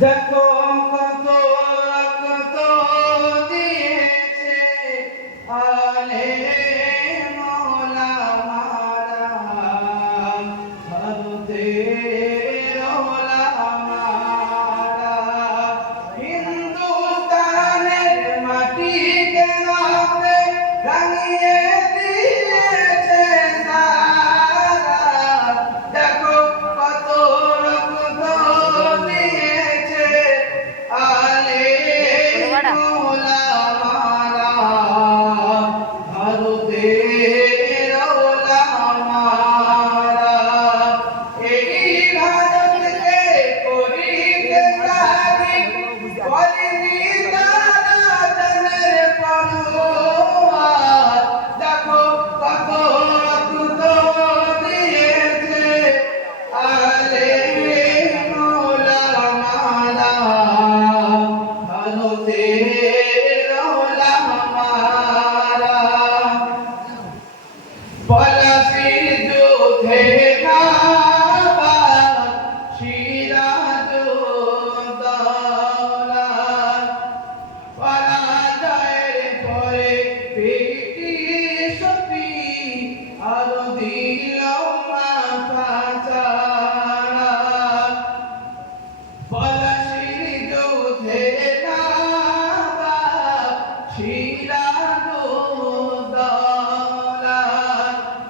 দেখো কত রক্ত দিয়েছে আলে মৌলা মারা ভারতের ওলামারা হিন্দুস্তানের মাটিকে নাতে রাঙিয়ে দিয়েছে সারা। দেখো কত রক্ত দিয়েছে আলে মৌলা মারা ভারতের ওলামারা। এই ভারতকে করিতে স্বাধীন করেনি তারা জানের পরোয়া। দেখো কত রক্ত দিয়েছে আলে মৌলা মারা ভারতের ওলামারা। পলাশির যুদ্ধে কাবা সিরাজউদ্দৌলা পরাজয়ের পরে ব্রিটিশ শক্তি আরো দিল মাথা চাড়া। পলাশির যুদ্ধে কাবা সিরাজউদ্দৌলা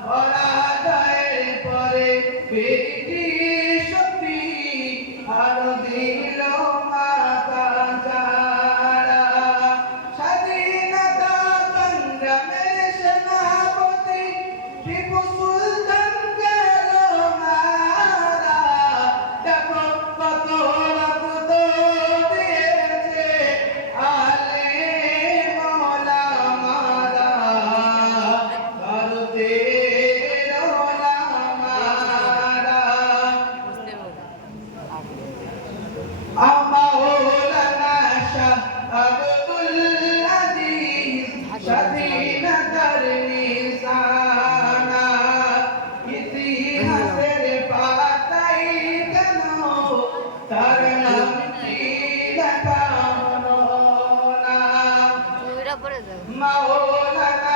পরাজয়ের পরে ব্রিটিশ শক্তি আরো দিল মাথা চাড়া। স্বাধীনতা সংগ্রামের সেনাপতি টিপু সুলতান গেল মারা। দেখো কত রক্ত দিয়েছে আলে মৌলা মারা ভারতের ওলামারা। মাওলানা শাহ আব্দুল আজিজ স্বাধীনতার নিশানা। ইতিহাসের পাতায় কেন তার নামটি লেখা হলো না। মাওলানা